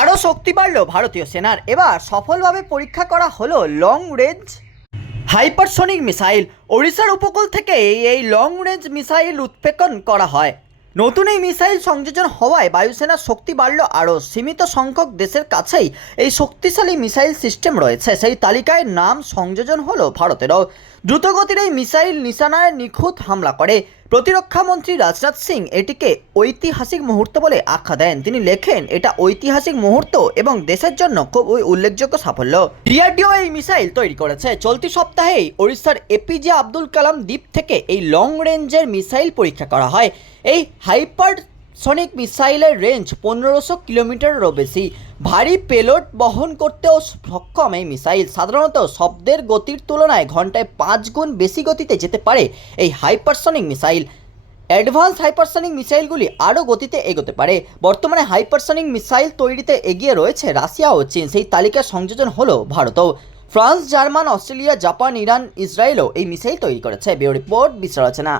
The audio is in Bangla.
আরও শক্তি বাড়ল ভারতীয় সেনার। এবার সফলভাবে পরীক্ষা করা হলো লং রেঞ্জ হাইপারসনিক মিসাইল ওড়িশার উপকূল থেকে এই এই লং রেঞ্জ মিসাইল উৎক্ষেপণ করা হয়। নতুন এই মিসাইল সংযোজন হওয়ায় বায়ুসেনার শক্তি বাড়ল আরও সীমিত সংখ্যক দেশের কাছেই এই শক্তিশালী মিসাইল সিস্টেম রয়েছে। সেই তালিকায় নাম সংযোজন হলো ভারতেরও। দ্রুতগতির এই মিসাইল নিশানায় নিখুঁত হামলা করে। প্রতিরক্ষা মন্ত্রী রাজনাথ সিং এটিকে ঐতিহাসিক মুহূর্ত বলে আখ্যা দেন। তিনি লেখেন, এটা ঐতিহাসিক মুহূর্ত এবং দেশের জন্য খুব উল্লেখযোগ্য সাফল্য। ডিআরডিও এই মিসাইল তৈরি করেছে। চলতি সপ্তাহেই ওড়িশার এপিজে আব্দুল কালাম দ্বীপ থেকে এই লং রেঞ্জের মিসাইল পরীক্ষা করা হয়। এই হাইপার সনিক মিসাইলের রেঞ্জ পনেরোশো কিলোমিটারেরও বেশি। ভারী পেলোড বহন করতেও সক্ষম এই মিসাইল সাধারণত শব্দের গতির তুলনায় ঘন্টায় পাঁচ গুণ বেশি গতিতে যেতে পারে এই হাইপারসনিক মিসাইল অ্যাডভান্স হাইপারসনিক মিসাইলগুলি আরও গতিতে এগোতে পারে। বর্তমানে হাইপারসনিক মিসাইল তৈরিতে এগিয়ে রয়েছে রাশিয়া ও চীন। সেই তালিকার সংযোজন হলো ভারতও। France, German, Australia, Japan, Iran, ইসরায়েলও এই মিসাইল তৈরি করেছে। বিও রিপোর্ট, বিশ্ব রচনা।